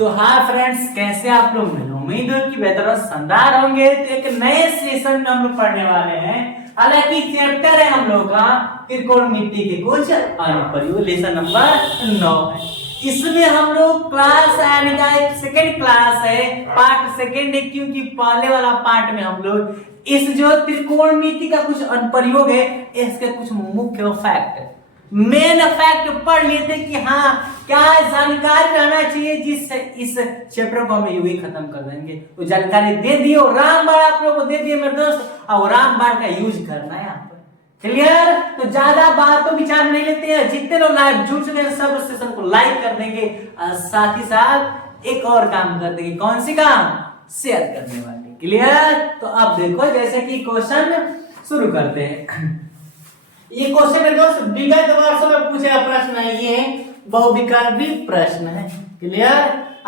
तो हाँ फ्रेंड्स, कैसे आप लोग? मैं उम्मीद है कि बेहतर और शानदार होंगे। तो एक नए सेशन में हम लोग पढ़ने वाले हैं। हालांकि चैप्टर है हम लोग का त्रिकोणमिति के कुछ अनुप्रयोग, लेसन नंबर 9 है। इसमें हम लोग क्लास यानी का एक सेकंड क्लास है, पार्ट सेकंड है, क्योंकि पहले वाला पार्ट में हम लोग इस जो त्रिकोणमिति का कुछ अनुप्रयोग है, इसके कुछ मुख्य फैक्ट, मेन फैक्ट पढ़ लेते कि हाँ क्या जानकारी रहना चाहिए, जिससे इस चैप्टर को हम यूं ही खत्म कर देंगे। तो जानकारी दे दियो, रामबाण आप लोगों को दे दिए मेरे दोस्त, और रामबाण का यूज करना है यहाँ पर। क्लियर? तो ज्यादा बातों विचार नहीं लेते हैं। जितने लोग लाइव जुड़ चुके हैं सब सेशन को लाइक कर देंगे, और साथ ही साथ एक और काम कर देंगे। कौन सी काम? शेयर करने वाले। क्लियर? तो अब देखो, जैसे कि क्वेश्चन शुरू करते हैं। ये क्वेश्चन है दोस्त, विगत वर्षों में पूछा प्रश्न है, ये बहुविकल्पी प्रश्न है। क्लियर?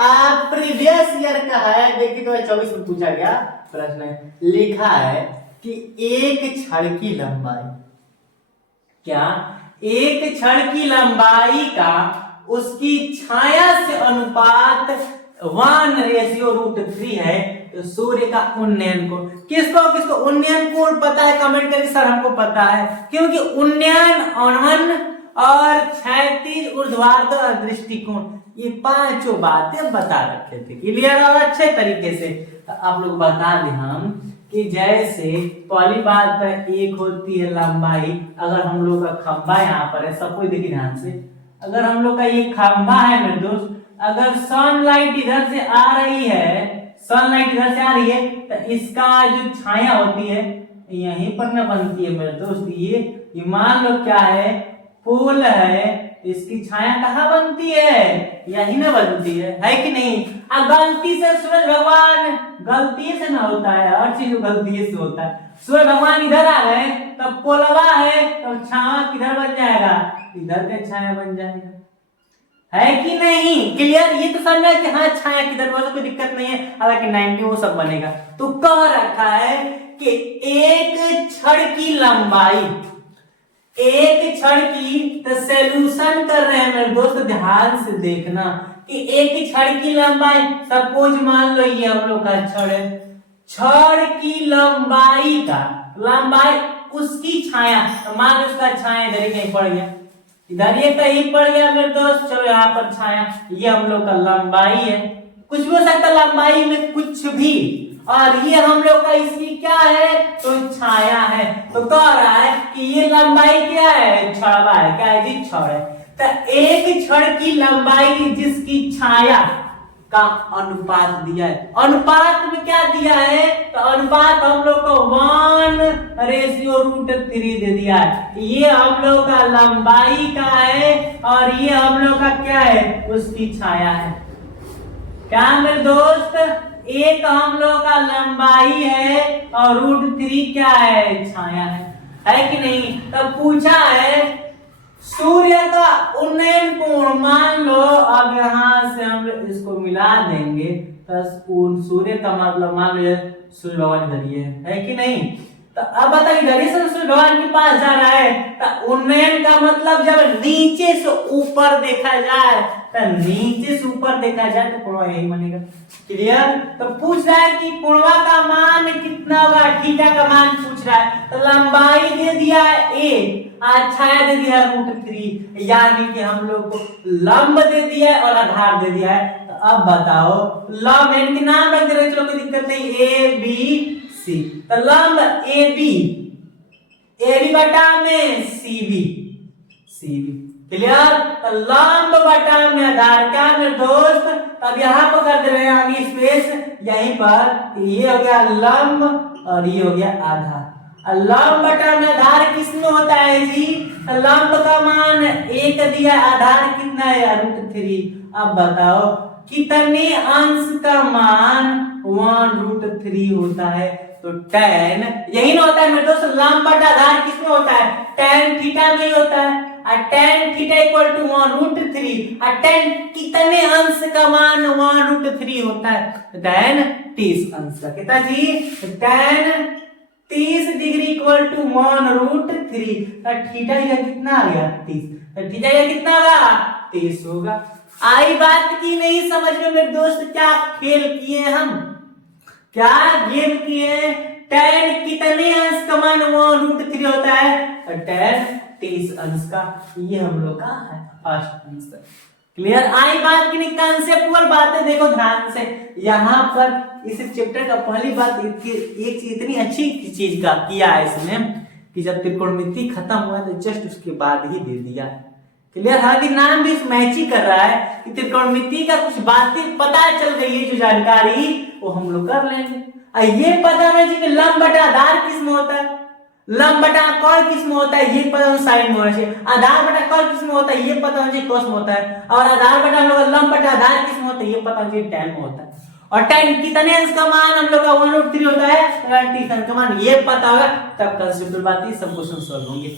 आप प्रीवियस ईयर का है, देखिए 2024 में पूछा गया प्रश्न है। लिखा है कि एक छड़ की लंबाई, क्या एक छड़ की लंबाई का उसकी छाया से अनुपात 1:√3 है। तो सूर्य का उन्नयन कोण, किसको उन्नयन कोण पता है? कमेंट करिए सर, हमको पता है, क्योंकि उन्नयन, अवनमन और क्षैतिज, ऊर्ध्वाधर और दृष्टिकोण, ये पांचों बातें बता रखे थे। क्लियर? और अच्छे तरीके से आप लोग बता दें हम कि जैसे पहली बात पर एक होती है लंबाई। अगर हम लोग का खंबा यहाँ पर है, सब कोई देखिए ध्यान से, अगर हम लोग का ये खंबा है मेरे दोस्त, अगर सनलाइट इधर से आ रही है, सनलाइट इधर से आ रही है, तो इसका जो छाया होती है यहीं पर न बनती है मेरे दोस्त। ये मान लो क्या है, फूल है, इसकी छाया कहाँ बनती है? यही ना बनती है कि नहीं? अब गलती से सूरज भगवान, गलती से ना होता है, हर चीज गलती से होता है। सूरज भगवान इधर आ गए, तब पोलवा है, तब छाया किधर बन जाएगा? इधर का छाया बन जाएगा, है कि नहीं? क्लियर? ये तो समझा कि हाँ छाया किधर, वो कोई दिक्कत नहीं है। हालांकि 90 वो सब बनेगा। तो कह रखा है कि एक छड़ की लंबाई, एक छड़ की, तो सॉल्यूशन कर रहे हैं मेरे दोस्त, ध्यान से देखना कि एक छड़ की लंबाई, सपोज मान लो ये हम लोग का छड़ है, छड़ की लंबाई का, लंबाई उसकी छाया, तो मान लो उसका छाया इधर ही कहीं पड़ गया, इधर ये कहीं पड़ गया मेरे दोस्त, चलो यहाँ पर छाया, ये हम लोग का लंबाई है। कुछ भी हो सकता लंबाई में, कुछ भी। और ये हम लोग का इसकी क्या है? तो छाया है। तो कह रहा है कि ये लंबाई क्या है? छड़वा है। क्या है जी? छड़ है। तो एक छड़ की लंबाई जिसकी छाया का अनुपात दिया है। अनुपात में क्या दिया है? तो अनुपात हम लोग को 1:√3 दे दिया है। ये हम लोग का लंबाई का है, और ये हम लोग का क्या है? उसकी छाया है। क्या मेरे दोस्त? एक हम लोग का लंबाई है और √3 क्या है? छाया है कि नहीं? तब पूछा है सूर्य का उन्नयन कोण, मान लो अब यहां से हम इसको मिला देंगे, तो सूर्य का मतलब मान लो सूर्य भगवान इधर है कि नहीं? तो अब बता, इधर से सूर्य भगवान के पास जा रहा है, तो उन्नयन का मतलब जब नीचे से ऊपर देखा जाए, तो नीचे से ऊपर देखा जाए तो पूर्वा यही बनेगा। क्लियर? तो पूछ रहा है कि पूर्वा का मान कितना होगा, थीटा का मान पूछ रहा है। तो लंबाई दे दिया है ए, छाया दे दिया है √3, यानी कि हम लोग को लंब दे दिया है और आधार दे दिया है। तो अब बताओ, लंब इनके नाम रख दे रहे, चलो कोई दिक्कत नहीं, ए बी सी। तो लंब ए बी बटा में सी बी। क्लियर? तो लंब बटा में आधार, क्या मेरे दोस्त? अब यहाँ पर कर दे रहे हैं आगे स्पेस, यहीं पर ये हो गया लंब और ये हो गया आधार। लंब बटा में आधार किसमें होता है जी? लंब का मान 1 दिया, आधार कितना है? √3। अब बताओ कितने अंश का मान 1√3 होता है? तो tan, यही ना होता है मेरे दोस्त, लंब बटा आधार किसमें होता है? tan थीटा में ही होता है। tan थीटा इक्वल टू 1√3, और tan कितने अंश का मान 1√3 होता है? tan 30 अंश का। कितना जी? tan 30 degree equal to 1√3। Theta कितना आ गया? 30। थीटा कितना होगा? 30 होगा। आई बात की नहीं समझ में मेरे दोस्त, क्या खेल किए हम, क्या गेम किए। tan कितने अंश का मान √3 होता है, तो tan 30 अंश का, ये हम लोग का है फर्स्ट आंसर। क्लियर, आई बात की नहीं, कंसेप्चुअल बातें देखो ध्यान से। यहाँ पर इस चैप्टर का पहली बात एक चीज इतनी अच्छी चीज का किया है इसमें कि जब त्रिकोणमिति खत्म हुआ तो जस्ट उसके बाद ही दे दिया। क्लियर, हालांकि नाम भी मैच ही कर रहा है कि त्रिकोणमिति का कुछ बातें पता चल गई है, जो जानकारी वो हम लोग कर लेंगे। ये पता नहीं कि लंब बटा आधार किसमें होता है, लंब बटा कोण किसमें होता है, ये पता साइन में होना चाहिए। आधार बटा कोण किसमें होता है, ये पता होना चाहिए कोस में होता है। और आधार बटा लंब बटा आधार किसमें होता है, ये पता होना चाहिए tan में होता है। और tan कितने अंश का मान हम लोग का 1√3 होता है, 30 अंश का मान ये पता होगा, तब कंसेप्चुअल बात ही सब क्वेश्चन सॉल्व होंगे।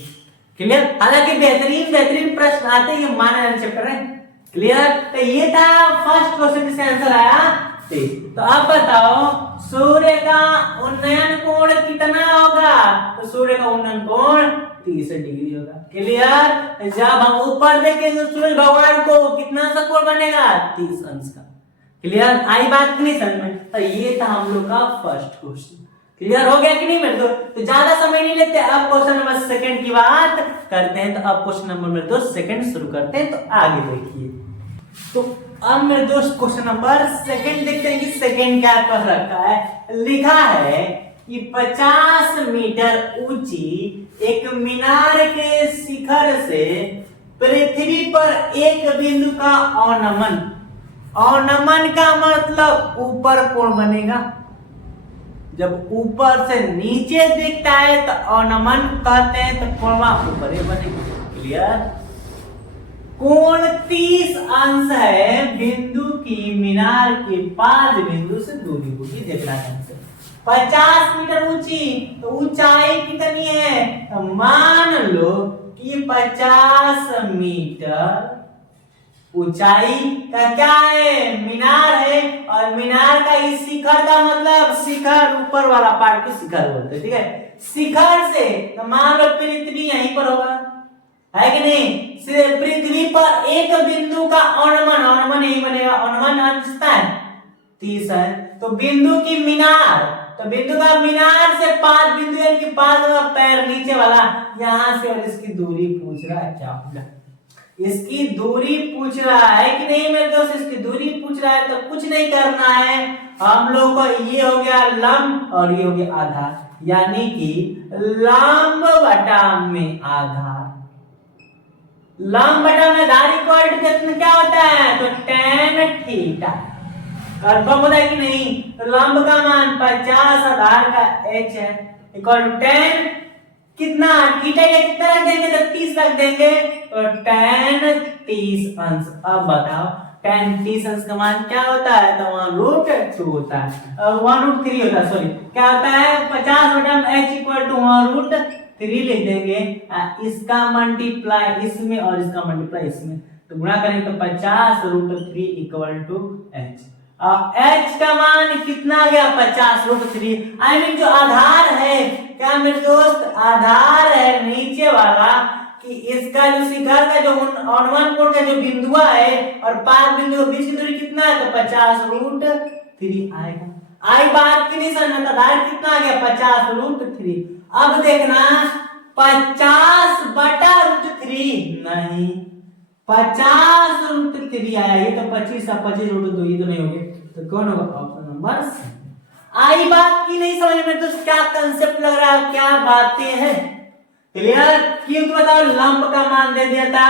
क्लियर, हालांकि बेहतरीन प्रश्न आते हैं, ये माना जाने चैप्टर है। क्लियर, तो ये था फर्स्ट क्वेश्चन, जिसका आंसर आया 30। तो अब बताओ सूर्य का उन्नयन कोण कितना होगा, तो सूर्य का उन्नयन कोण 30 डिग्री होगा। क्लियर, जब हम ऊपर देखेंगे तो सूर्य भगवान को कितना सा कोण बनेगा, 30 अंश का। क्लियर, आई बात नहीं समझ में, तो ये था हम लोग का फर्स्ट क्वेश्चन। क्लियर हो गया कि नहीं मेरे दोस्त, तो ज्यादा समय नहीं लेते, अब क्वेश्चन नंबर सेकंड की बात करते हैं। तो अब क्वेश्चन नंबर मेरे दोस्त सेकंड शुरू करते हैं, तो आगे देखिए। तो अब मेरे दोस्त क्वेश्चन नंबर सेकंड देखते हैं कि सेकंड क्या कह रखा है। लिखा है कि 50 मीटर ऊंची एक मीनार के शिखर से पृथ्वी पर एक बिंदु का अवनमन, अवनमन का मतलब ऊपर कोण बनेगा। जब ऊपर से नीचे दिखता है तो अवनमन कहते हैं, तो कोण ऊपर ही बनेगा। क्लियर, कोण 30 अंश है बिंदु की मीनार के 5 बिंदु से दूरी होगी, देखना है। 50 मीटर ऊंची, तो ऊंचाई कितनी है, तो मान लो कि 50 मीटर ऊंचाई का क्या है, मीनार है। और मीनार का इस शिखर का मतलब, शिखर ऊपर वाला पार्ट को शिखर बोलते हैं, ठीक है। शिखर से तो मान लो पृथ्वी यहीं पर होगा, है कि नहीं। पृथ्वी पर एक बिंदु का अवनमन, अवनमन यही बनेगा, अवनमन अंशता है 30 है। तो बिंदु की मीनार, तो बिंदु का मीनार से 5 बिंदु, यानी कि 5 का पैर नीचे वाला यहां से, और इसकी दूरी पूछ रहा है क्या होगा, इसकी दूरी पूछ रहा है कि नहीं मेरे दोस्त, इसकी दूरी पूछ रहा है। तो कुछ नहीं करना है हम लोग को, ये हो गया लंब और ये हो गया आधार, यानी कि लंब बटा में आधार, लंब बटा में आधार इक्वल टू कितना क्या होता है, तो tan थीटा। कंफर्म होता है कि नहीं, तो लंब का मान 50, आधार का h है, इक्वल टू tan कितना थीटा या कितना रख देंगे, तो 30 रख देंगे, तो tan 30 अंश। अब बताओ tan 30 अंश का मान क्या होता है, तो वहां √2 होता है, 1√3 होता है, सॉरी क्या होता है, 50 बटा h इक्वल टू 1√3 लिख देंगे। इसका मल्टीप्लाई इसमें और इसका मल्टीप्लाई इसमें, तो गुणा करेंगे तो 50√3 इक्वल टू h। h का मान कितना आ गया, 50√3। आई मीन जो आधार है, क्या मेरे दोस्त, आधार है नीचे वाला, कि इसका जो शिखर का जो अवनमन कोण का जो बिंदु है और 5 बिंदु के बीच की दूरी कितना है, तो 50√3 आएगा। आई बात की नहीं समझ, आधार कितना आ गया, 50√3। अब देखना 50 बटा √3 नहीं, 50√3 आया, ये तो 25 25√2, ये तो नहीं होंगे, तो कौन होगा, ऑप्शन नंबर सी। आई बात की नहीं समझ में, तो क्या कंसेप्ट लग रहा है, क्या बातें हैं। क्लियर, क्योंकि बताओ लंब का मान दे दिया था,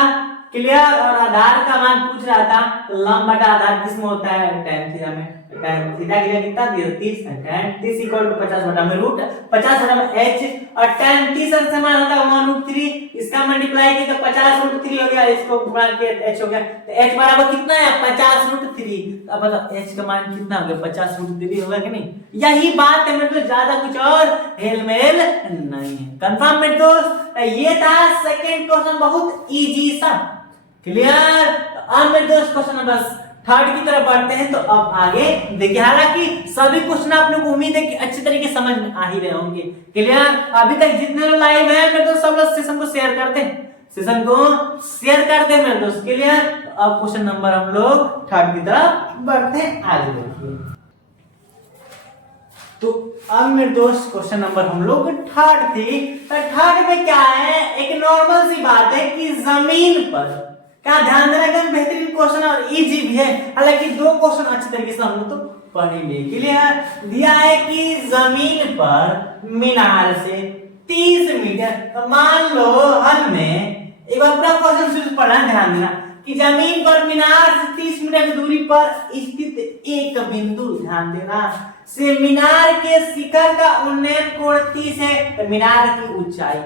क्लियर, और आधार का मान पूछ रहा था, तो लंब बटा आधार किसमें होता है, tan थीटा में। tan थीटा के लिए कितना दिया, 30 है, tan 30 इक्वल टू 50 बटा में √50 बटा में h, और tan 30 अंश समान होता है 1√3, इसका मल्टीप्लाई किया तो 50√3 हो गया, इसको गुणा किया h हो गया, तो h बराबर कितना है, 50√3। अब बताओ h का मान कितना हो गया, 50√3 होगा कि नहीं। यही बात है, मतलब ज्यादा कुछ और हेलमेल नहीं है। कंफर्म मेरे दोस्त, ये था सेकंड क्वेश्चन, बहुत इजी सा। क्लियर, अब मेरे दोस्त क्वेश्चन नंबर थर्ड की तरफ बढ़ते हैं। तो अब आगे देखिए, हालांकि सभी क्वेश्चन आप लोग उम्मीद है कि अच्छे तरीके समझ में आ ही रहे होंगे। क्लियर, अभी तक जितने लोग लाइव हैं मेरे दोस्त, सब लोग सेशन को शेयर कर दें, सेशन को शेयर कर दें मेरे दोस्त। क्लियर, अब क्वेश्चन नंबर हम लोग थर्ड की तरफ बढ़ते हैं, आगे देखिए। तो अब मेरे दोस्त क्वेश्चन नंबर हम लोग थर्ड थी, तो थर्ड में क्या है, एक नॉर्मल सी बात है कि जमीन पर, क्या ध्यान देना, एकदम बेहतरीन क्वेश्चन और इजी भी है, हालांकि दो क्वेश्चन अच्छे तरीके से हम लोग तो पढ़ेंगे। क्लियर, दिया है कि जमीन पर मीनार से 30 मीटर, तो मान लो हल में एक बार पूरा क्वेश्चन शुरू पढ़ना, ध्यान देना कि जमीन पर मीनार से 30 मीटर की दूरी पर स्थित एक बिंदु, ध्यान देना, से मीनार के शिखर का उन्नयन कोण 30 है, तो मीनार की ऊंचाई।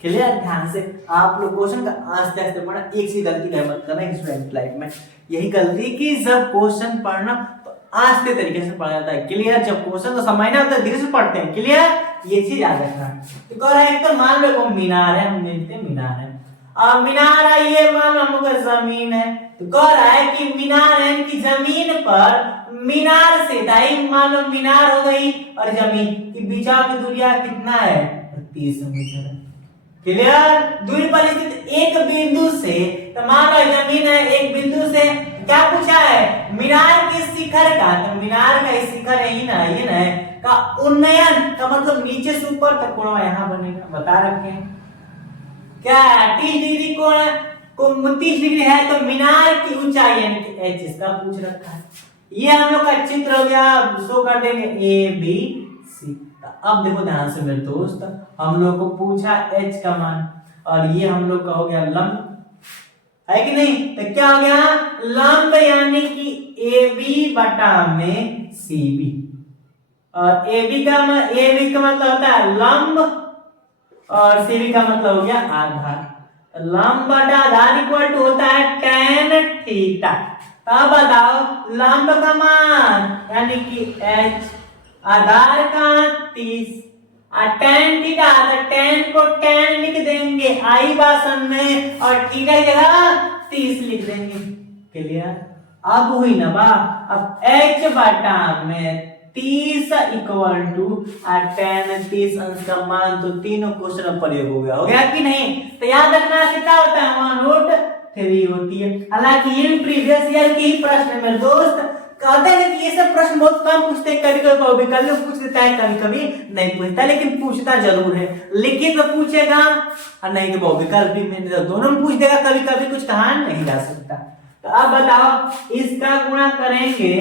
क्लियर, ध्यान से आप लोग क्वेश्चन का आस्ते आस्ते पढ़ना, एक सी गलती नहीं मत करना स्टूडेंट लाइफ में, यही गलती कि जब क्वेश्चन पढ़ना तो आस्ते तरीके से पढ़ा जाता है। क्लियर, जब क्वेश्चन को समझना होता है धीरे से पढ़ते हैं। क्लियर, ये चीज याद रखना। तो कह रहा है एक तो मान लो मीनार है, हम देखते हैं मीनार है, अब मीनार है ये मान लो हम लोग जमीन है, तो कह रहा है कि मीनार है कि जमीन पर मीनार से दाई मान लो मीनार हो गई और जमीन की बीचा की दूरिया कितना है, 30 मीटर है। क्लियर, दूरी पर स्थित एक बिंदु से, तो मान लो जमीन है, एक बिंदु से क्या पूछा है, मीनार के शिखर का, तो मीनार का शिखर है ही ना, ये ना का उन्नयन का मतलब नीचे से ऊपर तक कोण यहाँ बनेगा, बता रखे हैं क्या, 30 डिग्री कोण को 30 डिग्री है, तो मीनार की ऊंचाई यानी कि h इसका पूछ रखा है। ये हम लोग का चित्र हो गया, शो कर देंगे ए बी सी। अब देखो ध्यान से मेरे दोस्त, हम लोग को पूछा h का मान और ये हम लोग का हो गया लंब, है कि नहीं, तो क्या हो गया लंब यानी कि ए बी बटा में सी बी, और ए बी का मतलब होता है लंब और सी बी का मतलब हो गया आधार। लंब बटा आधार इक्वल टू होता है tan थीटा। अब बताओ लंब का मान यानी कि h, आधार का 30 और tan थीटा, तो tan को tan लिख देंगे आई भाषण में और थीटा की जगह 30 लिख देंगे। क्लियर, अब हुई ना बा, अब h बटा में 30 इक्वल टू tan 30 अंश का मान, तो तीनों क्वेश्चन प्रयोग हो गया, कि नहीं। तो याद रखना कितना होता है 1√3 होती है। हालांकि ये भी प्रीवियस ईयर के ही प्रश्न है मेरे दोस्त, कहते हैं कि ये सब प्रश्न बहुत कम पूछते हैं, कभी कभी बहुविकल्प में पूछ देता है, कभी कभी नहीं पूछता, लेकिन पूछता जरूर है। लिखित में पूछेगा और नहीं तो बहुविकल्प भी दोनों में पूछ देगा, कभी कभी कुछ कहा नहीं जा सकता। तो अब बताओ इसका गुणा करेंगे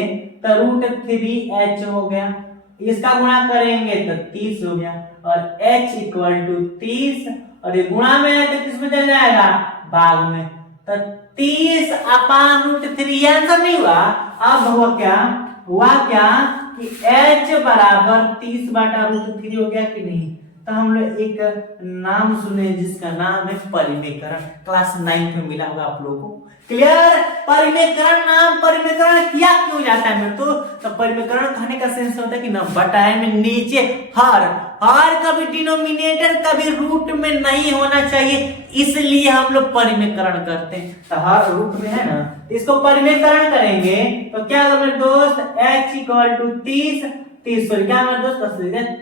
तो √3h हो गया, इसका गुणा करेंगे तो 30 हो गया, और h इक्वल टू 30, और ये गुणा में है तो किसमें चल जाएगा, भाग में, तो 30 अपान √3 आंसर नहीं हुआ। अब हुआ क्या कि h बराबर 30 बटा √3 हो गया कि नहीं। तो हम लोग एक नाम सुने जिसका नाम है परिमेयकरण, क्लास 9 में मिला होगा आप लोगों को। क्लियर, परिमेयकरण, नाम परिमेयकरण किया क्यों जाता है मेरे तो परिमेयकरण कहने का सेंस होता है कि ना बटाए में नीचे हर कभी डिनोमिनेटर कभी रूट में नहीं होना चाहिए, इसलिए हम लोग परिमेयकरण करते हैं। तो हर रूट में है ना, इसको परिमेयकरण करेंगे तो क्या होगा मेरे दोस्त, h इक्वल टू 30 सॉरी क्या मेरे दोस्त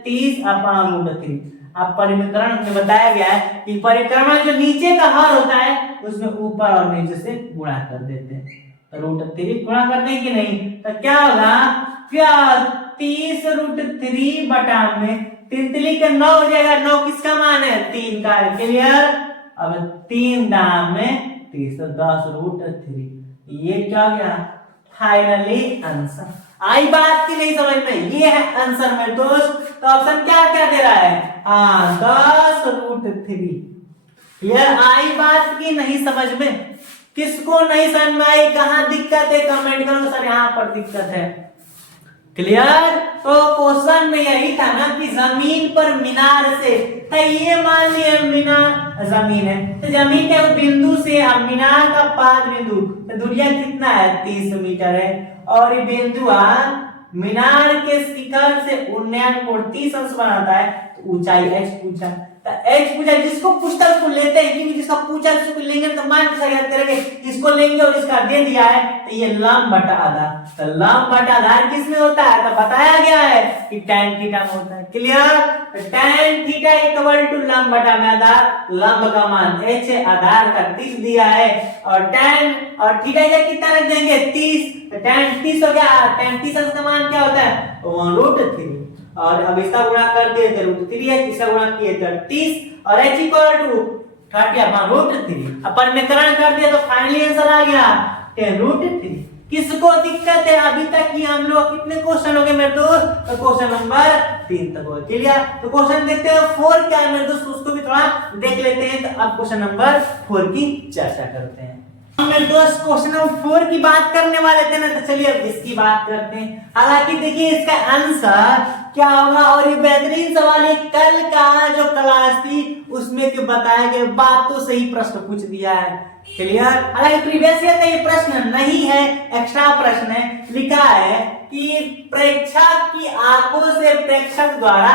30 अपान √3। अब परिमेयकरण में बताया गया है कि परिक्रमण जो नीचे का हर होता है उसमें ऊपर और नीचे से गुणा कर देते हैं, तो √3 गुणा करते हैं कि नहीं, तो क्या होगा, क्या 30 √3 बटा में 3 का 9 हो जाएगा, 9 किसका मान है, 3 का। क्लियर, अब 3 दाम में 30 10√3, ये क्या गया फाइनली आंसर। आई बात की नहीं समझ में, ये है आंसर मेरे दोस्त। तो ऑप्शन क्या क्या दे रहा है, 10√3। ये आई बात की नहीं समझ में, किसको नहीं समझ में आई, कहां दिक्कत है कमेंट करो सर, यहाँ पर दिक्कत है। क्लियर, तो क्वेश्चन में यही था ना कि जमीन पर मीनार से, तो ये मान लिया मीनार जमीन है, तो जमीन के बिंदु से मीनार का पाद बिंदु, तो दूरिया कितना है 30 मीटर है, और ये बिंदु मीनार के शिखर से उन्नयन कोण 30 अंश बनाता है, तो ऊंचाई h पूछा। तो एच पूछा, जिसको पूछता है उसको लेते हैं, क्योंकि जिसका पूछा उसको लेंगे तो मान के याद करेंगे, इसको लेंगे और इसका दे दिया है तो ये लंब बटा आधार। तो लंब बटा आधार किसमें होता है, तो बताया गया है कि tan थीटा में होता है। Clear? tan theta equal to लंब बटा में आधार, लंब का मान h है, आधार का 30 दिया है, और tan और थीटा का कितना रख देंगे 30, तो tan 30 हो गया। tan 30 का मान क्या होता है, 1√3, और अब इसका गुणा कर दिए तो √3 है, इसका गुणा किए तो 30, और h इक्वल टू 30 अपॉन √3, अपन में करण कर दिया तो फाइनली आंसर आ गया 10√3। किसको दिक्कत है? अभी तक की हम लोग कितने क्वेश्चन हो गए मेरे दोस्त, तो क्वेश्चन नंबर 3 तक हो गया। क्लियर? तो क्वेश्चन देखते हैं 4 क्या है मेरे दोस्त, उसको भी थोड़ा देख लेते हैं। तो अब क्वेश्चन नंबर 4 की चर्चा करते हैं। मेरे दोस्त क्वेश्चन नंबर 4 की बात करने वाले थे ना, तो चलिए अब इसकी बात करते हैं। हालांकि देखिए इसका आंसर क्या होगा, और ये बेहतरीन सवाल है, कल का जो क्लास थी उसमें के बताया गया बात तो सही प्रश्न पूछ दिया है। क्लियर? हालांकि प्रीवियस ईयर का ये प्रश्न नहीं है, एक्स्ट्रा प्रश्न है। लिखा है कि प्रेक्षक की आंखों से प्रेक्षक द्वारा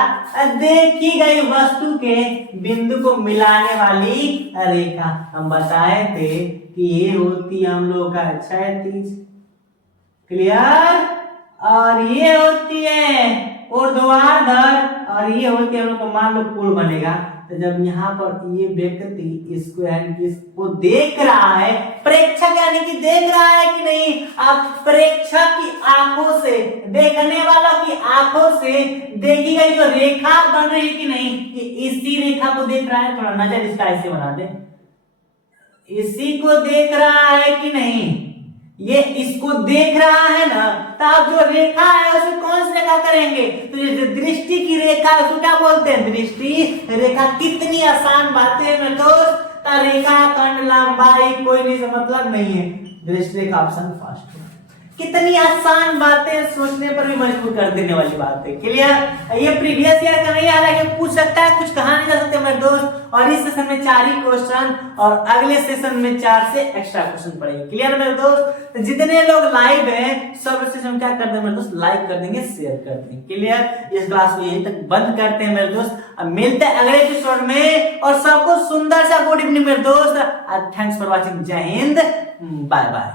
देखी गई वस्तु के बिंदु को मिलाने वाली रेखा, हम बताए थे कि ये होती है हम लोग का क्षैतिज। क्लियर? और ये होती है ऊर्ध्वाधर, और ये होती है हम लोग को, मान लो पुल बनेगा, तो जब यहाँ पर ये व्यक्ति इसको यानी कि इसको देख रहा है, प्रेक्षक यानी कि देख रहा है कि नहीं, अब प्रेक्षक की आंखों से, देखने वाला की आंखों से देखी गई जो रेखा बन रही है कि नहीं, कि इसी रेखा को देख रहा है। थोड़ा नजर इसका ऐसे बना दे, इसी को देख रहा है कि नहीं, ये इसको देख रहा है ना, तो अब जो रेखा है उसे कौन सी रेखा करेंगे, तो ये दृष्टि की रेखा, उसको क्या बोलते हैं, दृष्टि रेखा। कितनी आसान बातें हैं मेरे दोस्त, रेखा खंड लंबाई कोई नहीं से मतलब नहीं है, दृष्टि रेखा ऑप्शन फर्स्ट। कितनी आसान बातें, सोचने पर भी मजबूर कर देने वाली बात है। क्लियर? ये प्रीवियस ईयर का नहीं, हालांकि पूछ सकता है, कुछ कहा नहीं जा सकते मेरे दोस्त। और इस सेशन में 4 ही क्वेश्चन, और अगले सेशन में 4 से एक्स्ट्रा क्वेश्चन पड़ेंगे। क्लियर मेरे दोस्त? तो जितने लोग लाइव हैं सब सेशन क्या कर देंगे मेरे दोस्त, लाइक कर देंगे, शेयर कर देंगे। क्लियर? इस क्लास को यहीं तक बंद करते हैं मेरे दोस्त, अब मिलते हैं अगले एपिसोड में, और सबको सुंदर सा गुड इवनिंग मेरे दोस्त। थैंक्स फॉर वॉचिंग, जय हिंद, बाय बाय।